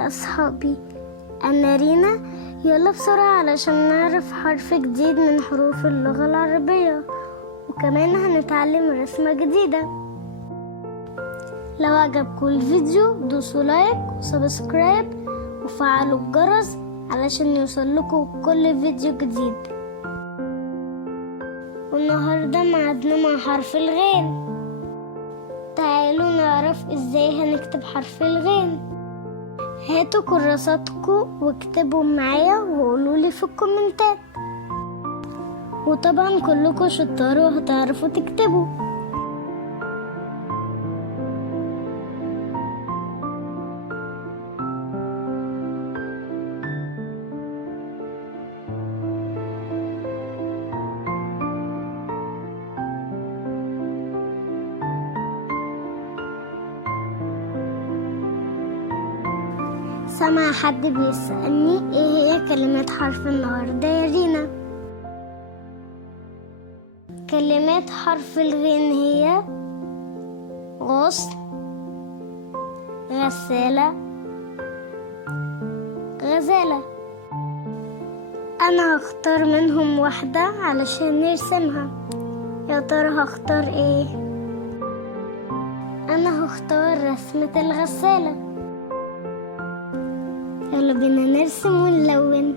يا أصحابي، أنا رينا. يلا بسرعة علشان نعرف حرف جديد من حروف اللغة العربية، وكمان هنتعلم رسمة جديدة. لو عجبكم الفيديو دوسوا لايك وسبسكرايب وفعلوا الجرس علشان يوصلكوا كل فيديو جديد. والنهاردة معادنا مع حرف الغين. تعالوا نعرف ازاي هنكتب حرف الغين. هاتوا كراساتكم واكتبوا معايا وقولولي في الكومنتات. وطبعا كلكم شطار وهتعرفوا تكتبوا. سمع حد بيسألني ايه هي كلمات حرف النهاردة يا رينا؟ كلمات حرف الغين هي غصن، غسالة، غزالة. أنا هختار منهم واحدة علشان نرسمها. يا ترى هختار ايه؟ أنا هختار رسمة الغسالة. يلا بينا نرسم ونلون.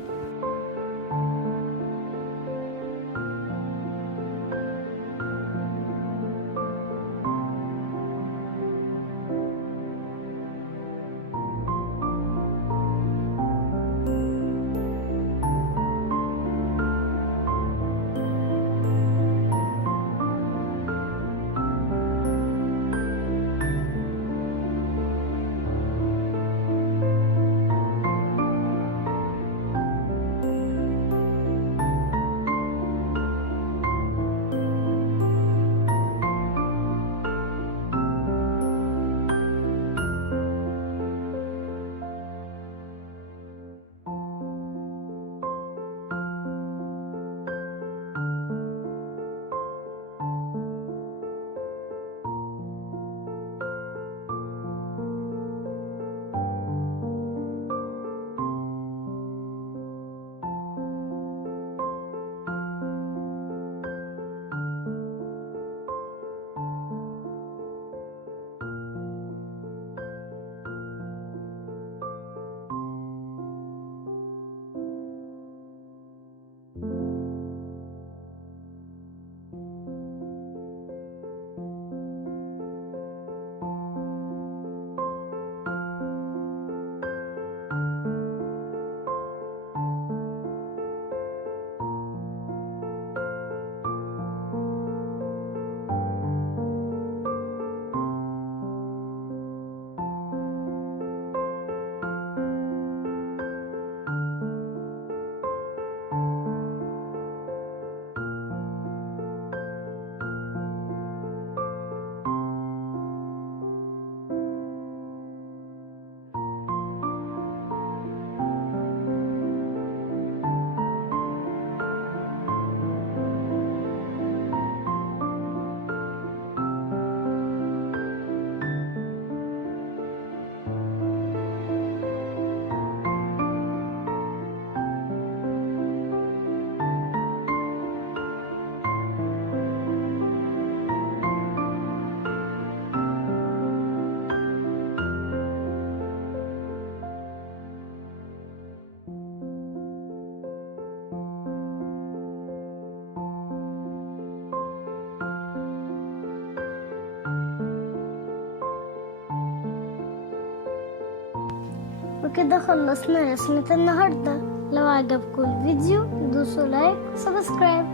وكده خلصنا رسمة النهاردة. لو عجبكم الفيديو دوسوا لايك وسبسكرايب.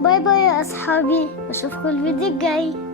باي باي يا أصحابي، أشوفكم الفيديو الجاي.